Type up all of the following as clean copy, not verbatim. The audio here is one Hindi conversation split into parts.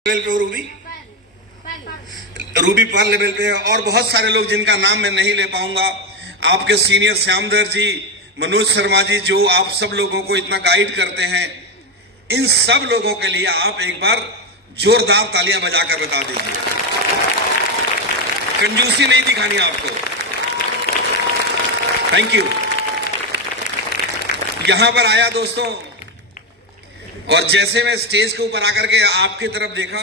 लेवल पे रूबी पर्ल लेवल पे और बहुत सारे लोग जिनका नाम मैं नहीं ले पाऊंगा। आपके सीनियर श्यामधर जी, मनोज शर्मा जी, जो आप सब लोगों को इतना गाइड करते हैं, इन सब लोगों के लिए आप एक बार जोरदार तालियां बजाकर बता दीजिए। कंजूसी नहीं दिखानी आपको। Thank you. यहां पर आया दोस्तों, और जैसे मैं स्टेज के ऊपर आकर के आपकी तरफ देखा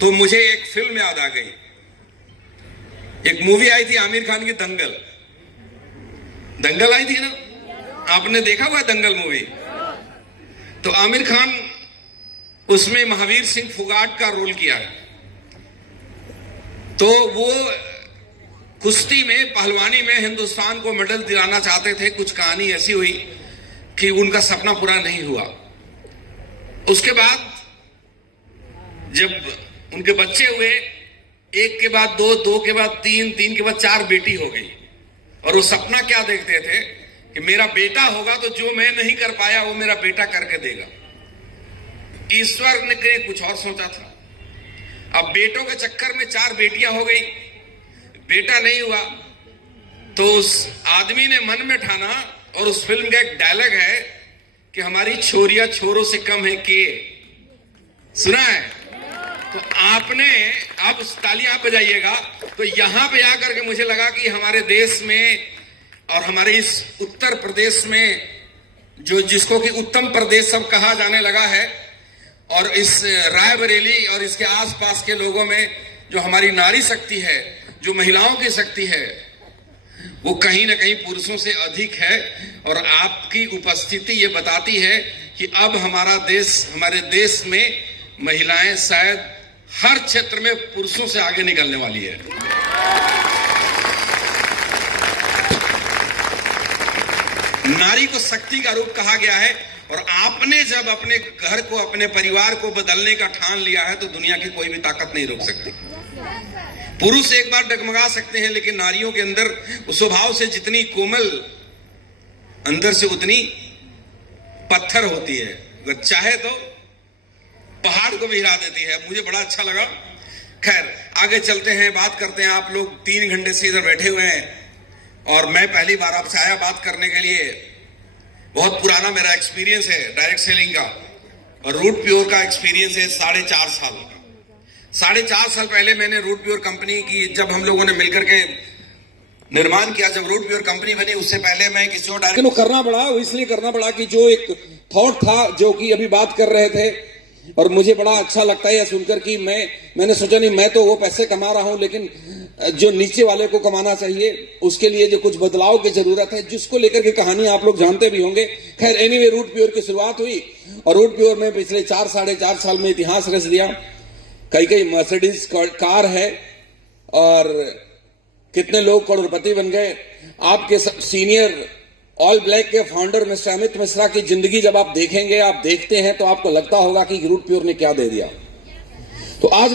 तो मुझे एक फिल्म याद आ गई। एक मूवी आई थी आमिर खान की, दंगल। दंगल आई थी ना, आपने देखा हुआ दंगल मूवी? तो आमिर खान उसमें महावीर सिंह फुगाट का रोल किया है। तो वो कुश्ती में, पहलवानी में हिंदुस्तान को मेडल दिलाना चाहते थे। कुछ कहानी ऐसी हुई कि उनका सपना पूरा नहीं हुआ। उसके बाद जब उनके बच्चे हुए, एक के बाद दो, दो के बाद तीन, तीन के बाद चार बेटी हो गई। और वो सपना क्या देखते थे कि मेरा बेटा होगा तो जो मैं नहीं कर पाया वो मेरा बेटा करके देगा। ईश्वर ने कुछ और सोचा था। अब बेटों के चक्कर में चार बेटियां हो गई, बेटा नहीं हुआ। तो उस आदमी ने मन में ठाना, और उस फिल्म का एक डायलॉग है कि हमारी छोरियां छोरों से कम है के। सुना है? तो आपने, आप तालियां आप बजाइएगा। तो यहां पे आकर के मुझे लगा कि हमारे देश में और हमारे इस उत्तर प्रदेश में, जो जिसको कि उत्तम प्रदेश सब कहा जाने लगा है, और इस रायबरेली और इसके आसपास के लोगों में जो हमारी नारी शक्ति है, जो महिलाओं की शक्ति है, वो कहीं ना कहीं पुरुषों से अधिक है। और आपकी उपस्थिति ये बताती है कि अब हमारा देश, हमारे देश में महिलाएं शायद हर क्षेत्र में पुरुषों से आगे निकलने वाली है। नारी को शक्ति का रूप कहा गया है, और आपने जब अपने घर को, अपने परिवार को बदलने का ठान लिया है तो दुनिया की कोई भी ताकत नहीं रोक सकती। पुरुष एक बार डगमगा सकते हैं, लेकिन नारियों के अंदर स्वभाव से जितनी कोमल, अंदर से उतनी पत्थर होती है। अगर चाहे तो पहाड़ को भी हिला देती है। मुझे बड़ा अच्छा लगा। खैर, आगे चलते हैं, बात करते हैं। आप लोग 3 घंटे से इधर बैठे हुए हैं, और मैं पहली बार आपसे आया बात करने के लिए। बहुत पुराना मेरा एक्सपीरियंस है डायरेक्ट सेलिंग का, और रूट प्योर का एक्सपीरियंस है 4.5 साल का। 4.5 साल पहले मैंने रूट प्योर कंपनी की, जब हम लोगों ने मिलकर के निर्माण किया, जब रूट प्योर कंपनी बनी, उससे पहले मैं किसी और डायरेक्ट करना पड़ा। इसलिए करना पड़ा कि जो एक थॉट था, जो कि अभी बात कर रहे थे, और मुझे बड़ा अच्छा लगता है यह सुनकर कि मैंने सोचा नहीं, मैं तो वो पैसे कमा रहा हूं, लेकिन जो नीचे वाले को कमाना चाहिए, उसके लिए जो कुछ बदलाव की जरूरत है, जिसको लेकर के कहानी आप लोग जानते भी होंगे। खैर, एनीवे, रूट प्योर की शुरुआत हुई, और रूट प्योर में पिछले 4-4.5 साल में इतिहास रच दिया। कई मर्सिडीज कार है, और कितने लोग करोड़पति बन गए। आपके सीनियर ऑल ब्लैक के फाउंडर मिस्टर अमित मिश्रा की जिंदगी जब आप देखेंगे, आप देखते हैं, तो आपको लगता होगा कि रूट प्योर ने क्या दे दिया। तो आज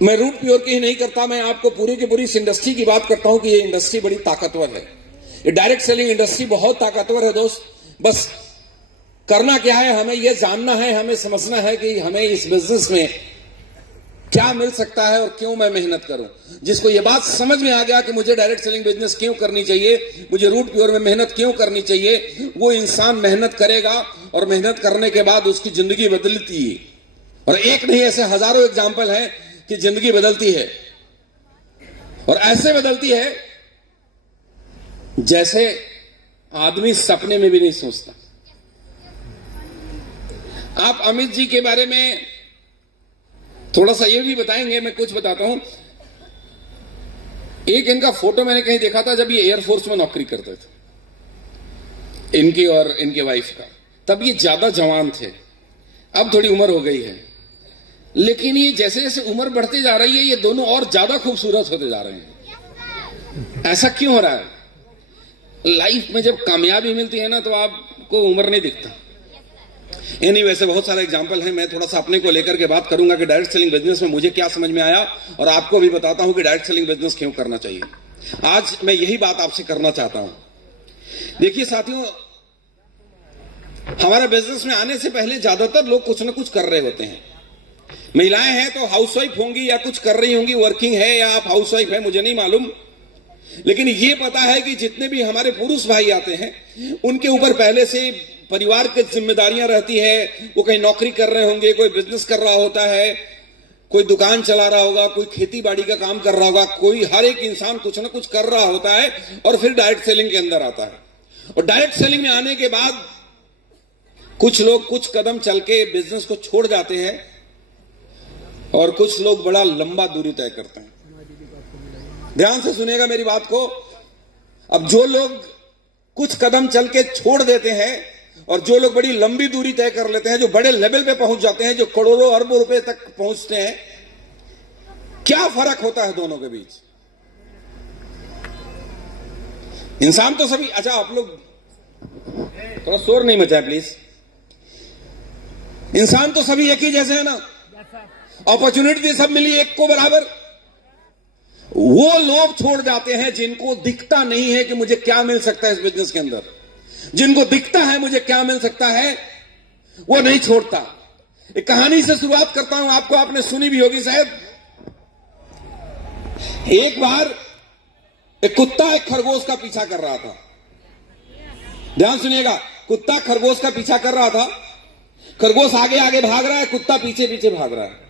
मैं रूट प्योर की ही नहीं करता, मैं आपको पूरी की पूरी इस इंडस्ट्री की बात करता हूं कि ये इंडस्ट्री बड़ी ताकतवर है। ये डायरेक्ट सेलिंग इंडस्ट्री बहुत ताकतवर है दोस्त। बस करना क्या है, हमें यह जानना है, हमें समझना है कि हमें इस बिजनेस में क्या मिल सकता है और क्यों मैं मेहनत करूं। जिसको ये बात समझ में आ गया कि मुझे डायरेक्ट सेलिंग बिजनेस क्यों करनी चाहिए, मुझे रूट प्योर में मेहनत क्यों करनी चाहिए, वो इंसान मेहनत करेगा, और मेहनत करने के बाद उसकी जिंदगी बदलती है। और एक नहीं, ऐसे हजारों एग्जाम्पल हैं कि जिंदगी बदलती है, और ऐसे बदलती है जैसे आदमी सपने में भी नहीं सोचता। आप अमित जी के बारे में थोड़ा सा ये भी बताएंगे, मैं कुछ बताता हूं। एक इनका फोटो मैंने कहीं देखा था जब ये एयरफोर्स में नौकरी करते थे, इनकी और इनके वाइफ का। तब ये ज्यादा जवान थे, अब थोड़ी उम्र हो गई है, लेकिन ये जैसे जैसे उम्र बढ़ती जा रही है, ये दोनों और ज्यादा खूबसूरत होते जा रहे हैं। ऐसा क्यों हो रहा है? लाइफ में जब कामयाबी मिलती है ना, तो आपको उम्र नहीं दिखता। वैसे बहुत सारे एग्जाम्पल हैं। मैं थोड़ा सा अपने को लेकर के बात करूंगा कि डायरेक्ट सेलिंग बिजनेस में मुझे क्या समझ में आया, और आपको भी बताता हूं कि डायरेक्ट सेलिंग बिजनेस क्यों करना चाहिए। आज मैं यही बात आपसे करना चाहता हूं। देखिए साथियों, हमारे बिजनेस में आने से पहले ज्यादातर लोग कुछ ना कुछ कर रहे होते हैं। महिलाएं हैं तो हाउसवाइफ होंगी या कुछ कर रही होंगी, वर्किंग है या आप हाउसवाइफ है, मुझे नहीं मालूम। लेकिन ये पता है कि जितने भी हमारे पुरुष भाई आते हैं उनके ऊपर पहले से परिवार की जिम्मेदारियां रहती है। वो कहीं नौकरी कर रहे होंगे, कोई बिजनेस कर रहा होता है, कोई दुकान चला रहा होगा, कोई खेती बाड़ी का काम कर रहा होगा, कोई हर एक इंसान कुछ ना कुछ कर रहा होता है और फिर डायरेक्ट सेलिंग के अंदर आता है। और डायरेक्ट सेलिंग में आने के बाद कुछ लोग कुछ कदम चल के बिजनेस को छोड़ जाते हैं और कुछ लोग बड़ा लंबा दूरी तय करते हैं। ध्यान से सुनिएगा मेरी बात को। अब जो लोग कुछ कदम चल के छोड़ देते हैं और जो लोग बड़ी लंबी दूरी तय कर लेते हैं, जो बड़े लेवल पे पहुंच जाते हैं, जो करोड़ों अरबों रुपए तक पहुंचते हैं, क्या फर्क होता है दोनों के बीच? इंसान तो सभी, अच्छा आप लोग थोड़ा शोर नहीं मचाए प्लीज। इंसान तो सभी एक ही जैसे है ना, अपॉर्चुनिटी सब मिली एक को बराबर। वो लोग छोड़ जाते हैं जिनको दिखता नहीं है कि मुझे क्या मिल सकता है इस बिजनेस के अंदर। जिनको दिखता है मुझे क्या मिल सकता है, वो नहीं छोड़ता। एक कहानी से शुरुआत करता हूं, आपको आपने सुनी भी होगी शायद। एक बार एक कुत्ता एक खरगोश का पीछा कर रहा था। ध्यान सुनिएगा, कुत्ता खरगोश का पीछा कर रहा था। खरगोश आगे आगे भाग रहा है, कुत्ता पीछे पीछे भाग रहा है।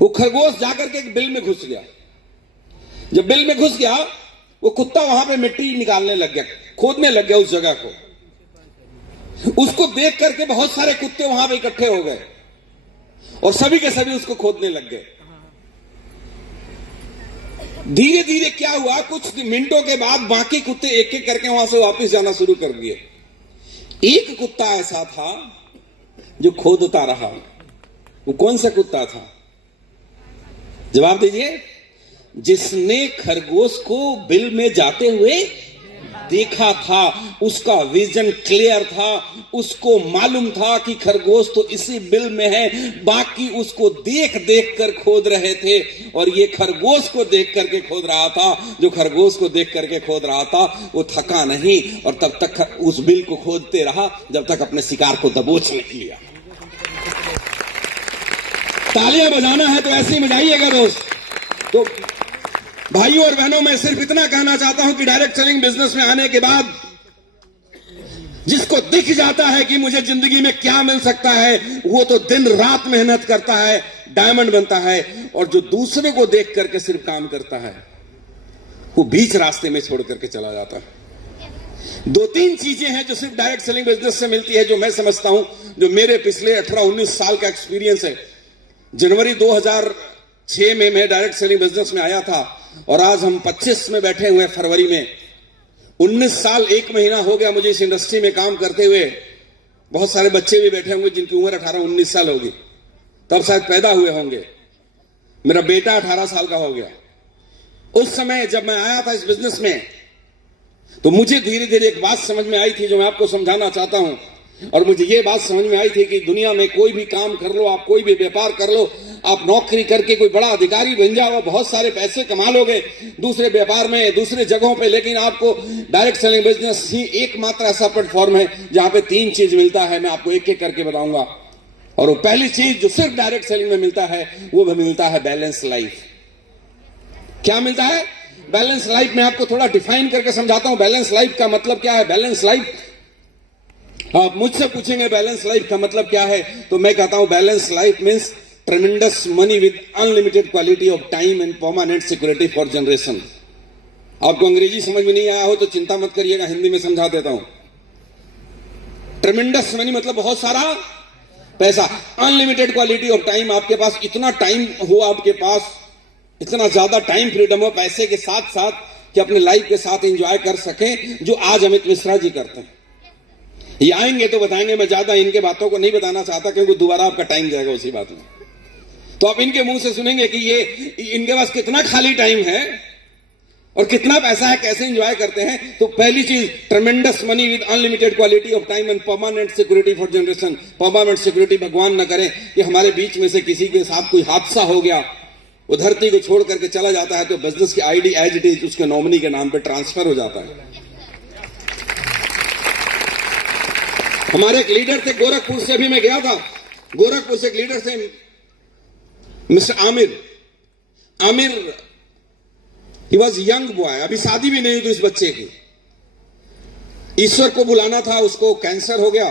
वो खरगोश जाकर के एक बिल में घुस गया। जब बिल में घुस गया, वो कुत्ता वहां पे मिट्टी निकालने लग गया, खोदने लग गया उस जगह को। उसको देख करके बहुत सारे कुत्ते वहां पे इकट्ठे हो गए और सभी के सभी उसको खोदने लग गए। धीरे धीरे क्या हुआ, कुछ मिनटों के बाद बाकी कुत्ते एक एक करके वहां से वापस जाना शुरू कर दिए। एक कुत्ता ऐसा था जो खोदता रहा। वो कौन सा कुत्ता था? जवाब दीजिए। जिसने खरगोश को बिल में जाते हुए देखा था, उसका विजन क्लियर था, उसको मालूम था कि खरगोश तो इसी बिल में है। बाकी उसको देख देख कर खोद रहे थे और ये खरगोश को देख करके खोद रहा था। जो खरगोश को देख करके खोद रहा था वो थका नहीं और तब तक उस बिल को खोदते रहा जब तक अपने शिकार को दबोच नहीं लिया। तालियां बजाना है तो ऐसे ही बजाइएगा दोस्त। तो भाइयों और बहनों, मैं सिर्फ इतना कहना चाहता हूं कि डायरेक्ट सेलिंग बिजनेस में आने के बाद जिसको दिख जाता है कि मुझे जिंदगी में क्या मिल सकता है, वो तो दिन रात मेहनत करता है, डायमंड बनता है। और जो दूसरे को देख करके सिर्फ काम करता है, वो बीच रास्ते में छोड़ करके चला जाता है। दो तीन चीजें हैं जो सिर्फ डायरेक्ट सेलिंग बिजनेस से मिलती है, जो मैं समझता हूं, जो मेरे पिछले 18-19 साल का एक्सपीरियंस है। जनवरी 2006 में मैं डायरेक्ट सेलिंग बिजनेस में आया था और आज हम 25 में बैठे हुए फरवरी में। 19 साल 1 महीना हो गया मुझे इस इंडस्ट्री में काम करते हुए। बहुत सारे बच्चे भी बैठे होंगे जिनकी उम्र 18-19 साल होगी, तब शायद पैदा हुए होंगे। मेरा बेटा 18 साल का हो गया। उस समय जब मैं आया था इस बिजनेस में, तो मुझे धीरे धीरे एक बात समझ में आई थी जो मैं आपको समझाना चाहता हूं। और मुझे ये बात समझ में आई थी कि दुनिया में कोई भी काम कर लो, आप कोई भी व्यापार कर लो, आप नौकरी करके कोई बड़ा अधिकारी बन जाओ, बहुत सारे पैसे कमा लोगे दूसरे व्यापार में, दूसरे जगहों पे, लेकिन आपको डायरेक्ट सेलिंग बिजनेस ही एकमात्र ऐसा प्लेटफॉर्म है जहां पे 3 चीज मिलता है। मैं आपको एक एक करके बताऊंगा। और वो पहली चीज जो सिर्फ डायरेक्ट सेलिंग में मिलता है, वो भी मिलता है बैलेंस लाइफ। क्या मिलता है? Balance life. मैं आपको थोड़ा डिफाइन करके समझाता हूं बैलेंस लाइफ का मतलब क्या है। बैलेंस लाइफ, आप मुझसे पूछेंगे बैलेंस लाइफ का मतलब क्या है, तो मैं कहता हूं balance life means ट्रेमेंडस money with unlimited quality of time and permanent security for generation. आपको अंग्रेजी समझ में नहीं आया हो तो चिंता मत करिएगा, हिंदी में समझा देता हूं। ट्रेमेंडस मनी मतलब बहुत सारा पैसा, अनलिमिटेड क्वालिटी ऑफ टाइम, आपके पास इतना टाइम हो, आपके पास इतना ज्यादा टाइम फ्रीडम हो पैसे के साथ साथ कि अपने लाइफ के साथ एंजॉय कर सकें, जो आज अमित मिश्रा जी करते हैं। ये आएंगे तो बताएंगे, मैं ज्यादा इनके बातों को नहीं बताना चाहता क्योंकि दोबारा आपका टाइम जाएगा उसी बात में। तो आप इनके मुंह से सुनेंगे कि ये इनके पास कितना खाली टाइम है और कितना पैसा है, कैसे एंजॉय करते हैं। तो पहली चीज, ट्रेमेंडस money with unlimited quality of time and permanent security for generation. Permanent security भगवान न करे कि हमारे बीच में से किसी के साथ कोई हादसा हो गया, वो धरती को छोड़ करके चला जाता है, तो बिजनेस की आईडी एज इट इज उसके नॉमिनी के नाम पे ट्रांसफर हो जाता है। हमारे एक लीडर थे गोरखपुर से, अभी मैं गया था गोरखपुर से, एक लीडर थे mister Aamir, he was young boy, अभी शादी भी नहीं हुई थी इस बच्चे की। ईश्वर को बुलाना था, उसको कैंसर हो गया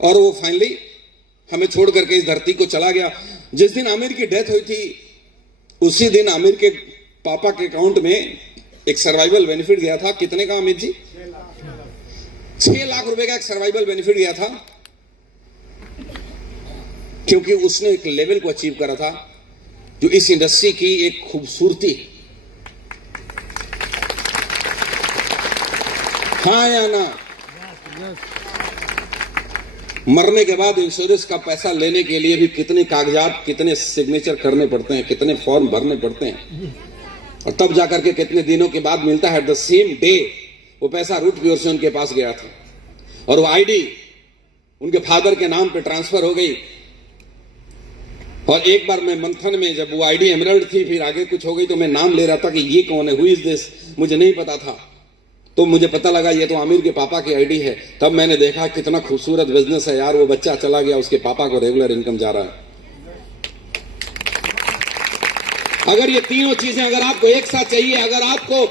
और वो फाइनली हमें छोड़ करके इस धरती को चला गया। जिस दिन आमिर की डेथ हुई थी उसी दिन आमिर के पापा के अकाउंट में एक सर्वाइवल बेनिफिट गया था। कितने का अमित जी? 6 लाख रुपए का एक सर्वाइवल बेनिफिट गया था, क्योंकि उसने एक लेवल को अचीव करा था जो इस इंडस्ट्री की एक खूबसूरती। हाँ या ना? मरने के बाद इंश्योरेंस का पैसा लेने के लिए भी कितने कागजात, कितने सिग्नेचर करने पड़ते हैं, कितने फॉर्म भरने पड़ते हैं, और तब जाकर के कितने दिनों के बाद मिलता है। द सेम डे वो पैसा रूट प्योर से उनके पास गया था और वो आईडी उनके फादर के नाम पे ट्रांसफर हो गई। और एक बार मैं मंथन में, जब वो आईडी एमरल्ड थी, फिर आगे कुछ हो गई, तो मैं नाम ले रहा था कि ये कौन है, हु इज दिस, मुझे नहीं पता था। तो मुझे पता लगा ये तो आमिर के पापा की आईडी है। तब मैंने देखा कितना खूबसूरत बिजनेस है यार, वो बच्चा चला गया, उसके पापा को रेगुलर इनकम जा रहा है। अगर ये तीनों चीजें अगर आपको एक साथ चाहिए, अगर आपको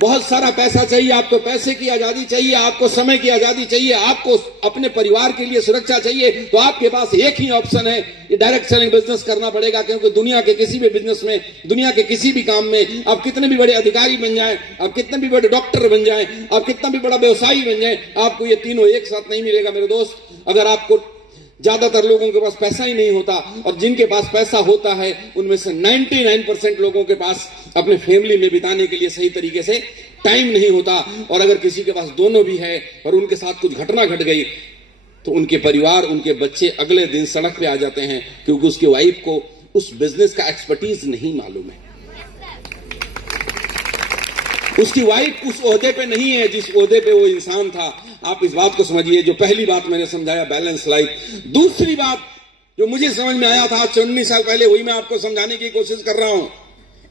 बहुत सारा पैसा चाहिए, आपको पैसे की आजादी चाहिए, आपको समय की आजादी चाहिए, आपको अपने परिवार के लिए सुरक्षा चाहिए, तो आपके पास एक ही ऑप्शन है, ये डायरेक्ट सेलिंग बिजनेस करना पड़ेगा। क्योंकि दुनिया के किसी भी बिजनेस में, दुनिया के किसी भी काम में, आप कितने भी बड़े अधिकारी बन जाएं, आप कितने भी बड़े डॉक्टर बन जाएं, आप कितना भी बड़ा व्यवसायी बन जाएं, आपको ये तीनों एक साथ नहीं मिलेगा मेरे दोस्त। अगर आपको, ज्यादातर लोगों के पास पैसा ही नहीं होता, और जिनके पास पैसा होता है उनमें से 99% लोगों के पास अपने फैमिली में बिताने के लिए सही तरीके से टाइम नहीं होता। और अगर किसी के पास दोनों भी है और उनके साथ कुछ घटना घट गई तो उनके परिवार, उनके बच्चे अगले दिन सड़क पे आ जाते हैं, क्योंकि उसकी वाइफ को उस बिजनेस का एक्सपर्टीज नहीं मालूम है, उसकी वाइफ उस ओहदे पे नहीं है जिस ओहदे पे वो इंसान था। आप इस बात को समझिए। जो पहली बात मैंने समझाया, बैलेंस लाइफ। दूसरी बात जो मुझे समझ में आया था आज 19 साल पहले, वही मैं आपको समझाने की कोशिश कर रहा हूं,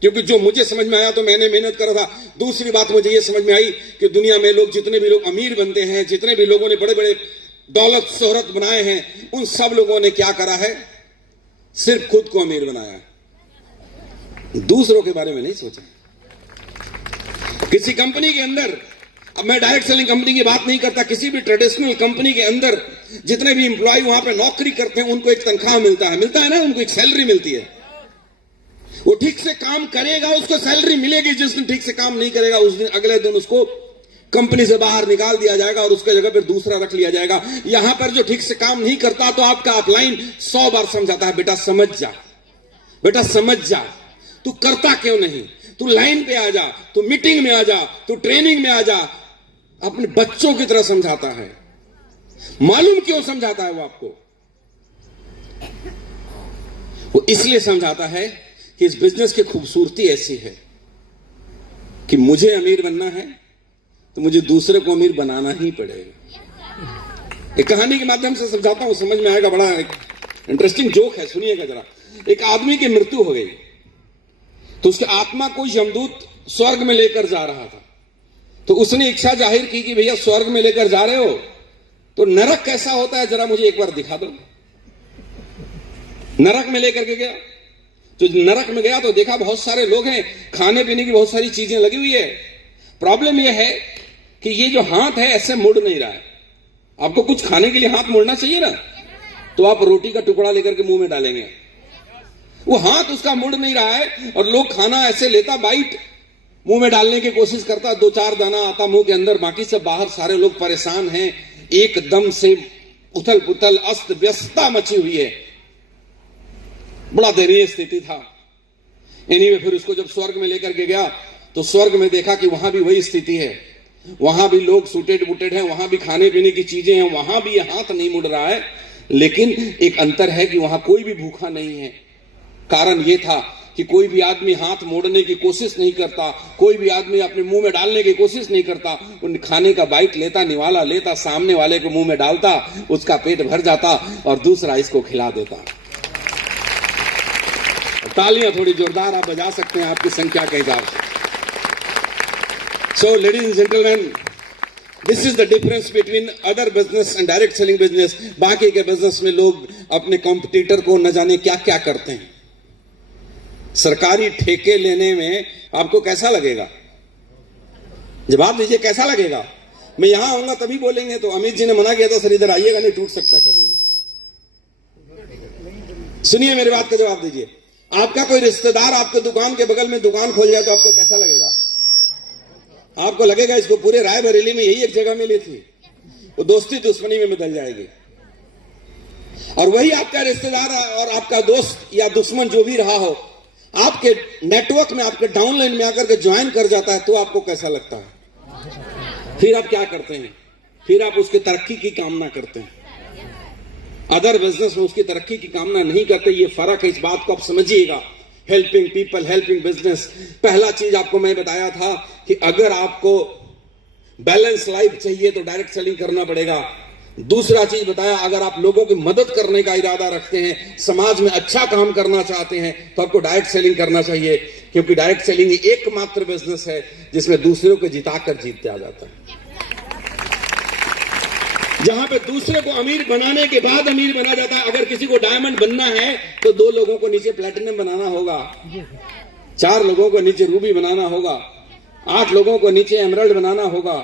क्योंकि जो मुझे समझ में आया तो मैंने मेहनत करा था। दूसरी बात मुझे ये समझ में आई कि दुनिया में लोग, जितने भी लोग अमीर बनते हैं, जितने भी लोगों ने बड़े बड़े दौलत शोहरत बनाए हैं, उन सब लोगों ने क्या करा है? सिर्फ खुद को अमीर बनाया, दूसरों के बारे में नहीं सोचा। किसी कंपनी के अंदर, अब मैं डायरेक्ट सेलिंग कंपनी की बात नहीं करता, किसी भी ट्रेडिशनल कंपनी के अंदर जितने भी एम्प्लॉय वहां पे नौकरी करते हैं, उनको एक तनख्वाह मिलता है ना, उनको एक सैलरी मिलती है। वो ठीक से काम करेगा, उसको सैलरी मिलेगी। जिस दिन ठीक से काम नहीं करेगा, उस दिन, अगले दिन उसको कंपनी से बाहर निकाल दिया जाएगा और उसके जगह पर दूसरा रख लिया जाएगा। यहां पर जो ठीक से काम नहीं करता, तो आपका अपलाइन 100 बार समझाता है, बेटा समझ जा, बेटा समझ जा, तू करता क्यों नहीं, तू लाइन पे आ जा, तू मीटिंग में आ जा, तू ट्रेनिंग में आ जा। अपने बच्चों की तरह समझाता है। मालूम क्यों समझाता है वो आपको? वो इसलिए समझाता है कि इस बिजनेस की खूबसूरती ऐसी है कि मुझे अमीर बनना है तो मुझे दूसरे को अमीर बनाना ही पड़ेगा। एक कहानी के माध्यम से समझाता हूं, समझ में आएगा। बड़ा इंटरेस्टिंग जोक है, सुनिएगा जरा। एक आदमी की मृत्यु हो गई तो उसकी आत्मा को यमदूत स्वर्ग में लेकर जा रहा था। तो उसने इच्छा जाहिर की कि भैया स्वर्ग में लेकर जा रहे हो तो नरक कैसा होता है जरा मुझे एक बार दिखा दो। नरक में लेकर के गया, तो नरक में गया तो देखा बहुत सारे लोग हैं, खाने पीने की बहुत सारी चीजें लगी हुई है। प्रॉब्लम यह है कि ये जो हाथ है ऐसे मुड़ नहीं रहा है। आपको कुछ खाने के लिए हाथ मुड़ना चाहिए ना, तो आप रोटी का टुकड़ा लेकर के मुंह में डालेंगे, वो हाथ उसका मुड़ नहीं रहा है। और लोग खाना ऐसे लेता, बाइट मुंह में डालने की कोशिश करता, 2-4 दाना आता मुंह के अंदर, बाकी सब बाहर। सारे लोग परेशान हैं, एकदम से उथल पुथल, अस्त व्यस्तता मची हुई है, बड़ा दयनीय स्थिति था। एनीवे, फिर उसको जब स्वर्ग में लेकर के गया तो स्वर्ग में देखा कि वहां भी वही स्थिति है, वहां भी लोग सूटेड बुटेड हैं, वहां भी खाने पीने की चीजें हैं, वहां भी ये हाथ नहीं मुड़ रहा है। लेकिन एक अंतर है कि वहां कोई भी भूखा नहीं है। कारण यह था कि कोई भी आदमी हाथ मोड़ने की कोशिश नहीं करता, कोई भी आदमी अपने मुंह में डालने की कोशिश नहीं करता। उन खाने का बाइट लेता, निवाला लेता, सामने वाले को मुंह में डालता, उसका पेट भर जाता और दूसरा इसको खिला देता। तालियां थोड़ी जोरदार आप बजा सकते हैं आपकी संख्या के हिसाब से। So ladies and gentleman, this is the difference between other business and direct selling business. बाकी के बिजनेस में लोग अपने कॉम्पिटिटर को न जाने क्या क्या करते हैं। सरकारी ठेके लेने में आपको कैसा लगेगा? जवाब दीजिए, कैसा लगेगा? मैं यहां आऊंगा तभी बोलेंगे। तो अमित जी ने मना किया था, सर इधर आइएगा नहीं, टूट सकता है कभी। सुनिए मेरी बात का जवाब दीजिए। आपका कोई रिश्तेदार आपके दुकान के बगल में दुकान खोल जाए तो आपको कैसा लगेगा? आपको लगेगा इसको पूरे रायबरेली में यही एक जगह मिली थी। वो दोस्ती दुश्मनी में बदल जाएगी। और वही आपका रिश्तेदार और आपका दोस्त या दुश्मन जो भी रहा हो, आपके नेटवर्क में, आपके डाउनलाइन में आकर के ज्वाइन कर जाता है तो आपको कैसा लगता है? फिर आप क्या करते हैं? फिर आप उसकी तरक्की की कामना करते हैं। अदर बिजनेस में उसकी तरक्की की कामना नहीं करते। ये फर्क है, इस बात को आप समझिएगा। Helping people, helping business. पहला चीज आपको मैं बताया था कि अगर आपको बैलेंस लाइफ चाहिए तो डायरेक्ट सेलिंग करना पड़ेगा। दूसरा चीज बताया, अगर आप लोगों की मदद करने का इरादा रखते हैं, समाज में अच्छा काम करना चाहते हैं, तो आपको डायरेक्ट सेलिंग करना चाहिए। क्योंकि डायरेक्ट सेलिंग एकमात्र बिजनेस है जिसमें दूसरों को जिताकर जीतते आ जाता है। जहां पे दूसरे को अमीर बनाने के बाद अमीर बना जाता है। अगर किसी को डायमंड बनना है तो 2 लोगों को नीचे प्लैटिनम बनाना होगा, 4 लोगों को नीचे रूबी बनाना होगा, 8 लोगों को नीचे एमराल्ड बनाना होगा।